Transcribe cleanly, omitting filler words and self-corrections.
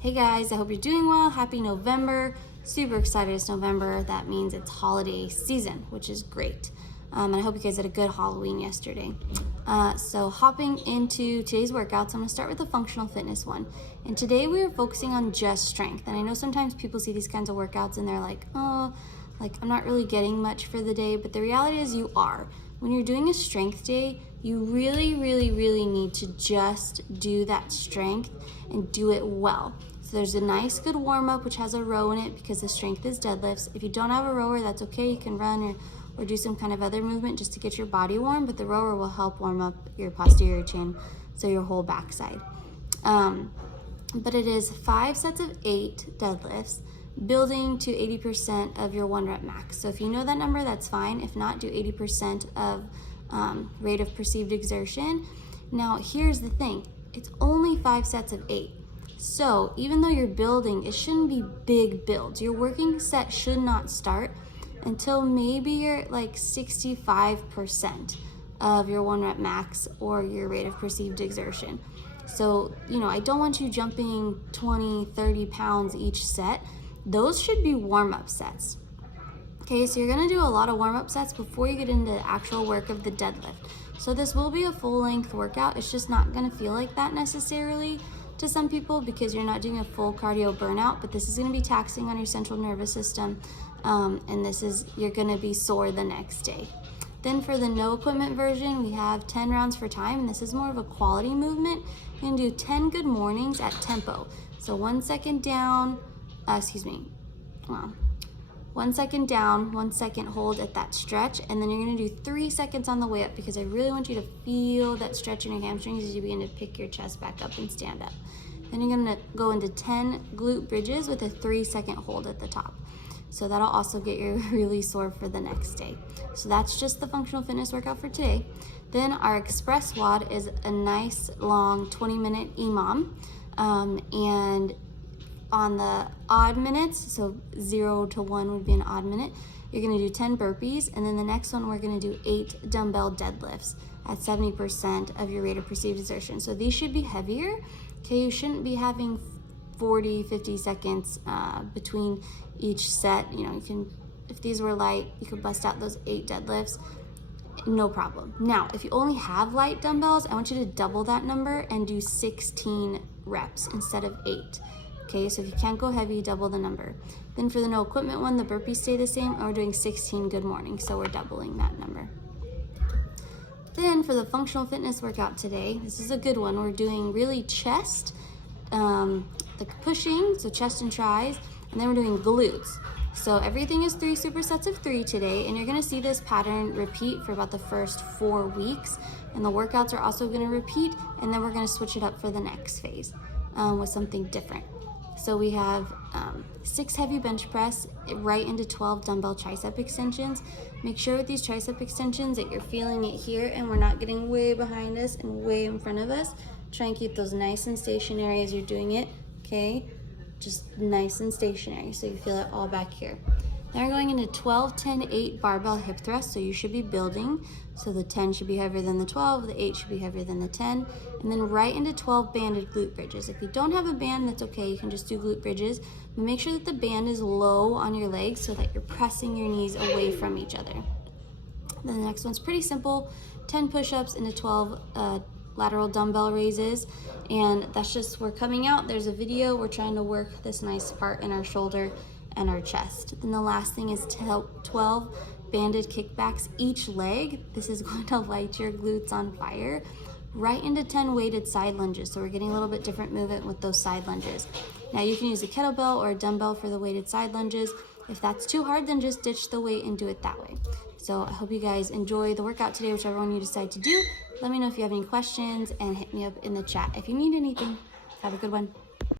Hey guys, I hope you're doing well. Happy November. Super excited it's November. That means it's holiday season, which is great. And I hope you guys had a good Halloween yesterday. So hopping into today's workouts, I'm gonna start with the functional fitness one. And today we are focusing on just strength. And I know sometimes people see these kinds of workouts and they're like, oh, like I'm not really getting much for the day, but the reality is you are. When you're doing a strength day, you really need to just do that strength and do it well. So there's a nice good warm-up which has a row in it because the strength is deadlifts. If you don't have a rower, that's okay. You can run or do some kind of other movement just to get your body warm, but the rower will help warm up your posterior chain, so your whole backside. But it is 5 sets of 8 deadlifts, building to 80% of your 1 rep max. So if you know that number, that's fine. If not, do 80% of rate of perceived exertion. Now, here's the thing. It's only 5 sets of 8. So even though you're building, it shouldn't be big builds. Your working set should not start until maybe you're like 65% of your 1 rep max or your rate of perceived exertion. So, I don't want you jumping 20, 30 pounds each set. Those should be warm-up sets. Okay, so you're gonna do a lot of warm-up sets before you get into the actual work of the deadlift. So this will be a full-length workout. It's just not gonna feel like that necessarily to some people because you're not doing a full cardio burnout, but this is gonna be taxing on your central nervous system, and you're gonna be sore the next day. Then for the no equipment version, we have 10 rounds for time, and this is more of a quality movement. You're gonna do 10 good mornings at tempo. So 1 second down, 1 second down, 1 second hold at that stretch, and then you're gonna do 3 seconds on the way up because I really want you to feel that stretch in your hamstrings as you begin to pick your chest back up and stand up. Then you're gonna go into 10 glute bridges with a 3-second hold at the top. So that'll also get you really sore for the next day. So that's just the functional fitness workout for today. Then our express WOD is a nice long 20-minute EMOM, and on the odd minutes, so 0 to 1 would be an odd minute, you're gonna do 10 burpees, and then the next one we're gonna do 8 dumbbell deadlifts at 70% of your rate of perceived exertion. So these should be heavier, okay? You shouldn't be having 40, 50 seconds between each set. If these were light, you could bust out those 8 deadlifts, no problem. Now, if you only have light dumbbells, I want you to double that number and do 16 reps instead of 8. Okay, so if you can't go heavy, double the number. Then for the no equipment one, the burpees stay the same, and we're doing 16 good mornings, so we're doubling that number. Then for the functional fitness workout today, this is a good one. We're doing really chest, like pushing, so chest and tris, and then we're doing glutes. So everything is 3 supersets of 3 today, and you're gonna see this pattern repeat for about the first 4 weeks, and the workouts are also gonna repeat, and then we're gonna switch it up for the next phase with something different. So we have 6 heavy bench press right into 12 dumbbell tricep extensions. Make sure with these tricep extensions that you're feeling it here and we're not getting way behind us and way in front of us. Try and keep those nice and stationary as you're doing it, okay? Just nice and stationary so you feel it all back here. Then we're going into 12, 10, 8 barbell hip thrust, so you should be building. So the 10 should be heavier than the 12, the 8 should be heavier than the 10, and then right into 12 banded glute bridges. If you don't have a band, that's okay, you can just do glute bridges, but make sure that the band is low on your legs so that you're pressing your knees away from each other. Then the next one's pretty simple, 10 push-ups into 12 lateral dumbbell raises, and that's just, we're coming out, there's a video, we're trying to work this nice part in our shoulder and our chest. Then the last thing is 12 banded kickbacks each leg. This is going to light your glutes on fire. Right into 10 weighted side lunges. So we're getting a little bit different movement with those side lunges. Now you can use a kettlebell or a dumbbell for the weighted side lunges. If that's too hard, then just ditch the weight and do it that way. So I hope you guys enjoy the workout today, whichever one you decide to do. Let me know if you have any questions and hit me up in the chat if you need anything. Have a good one.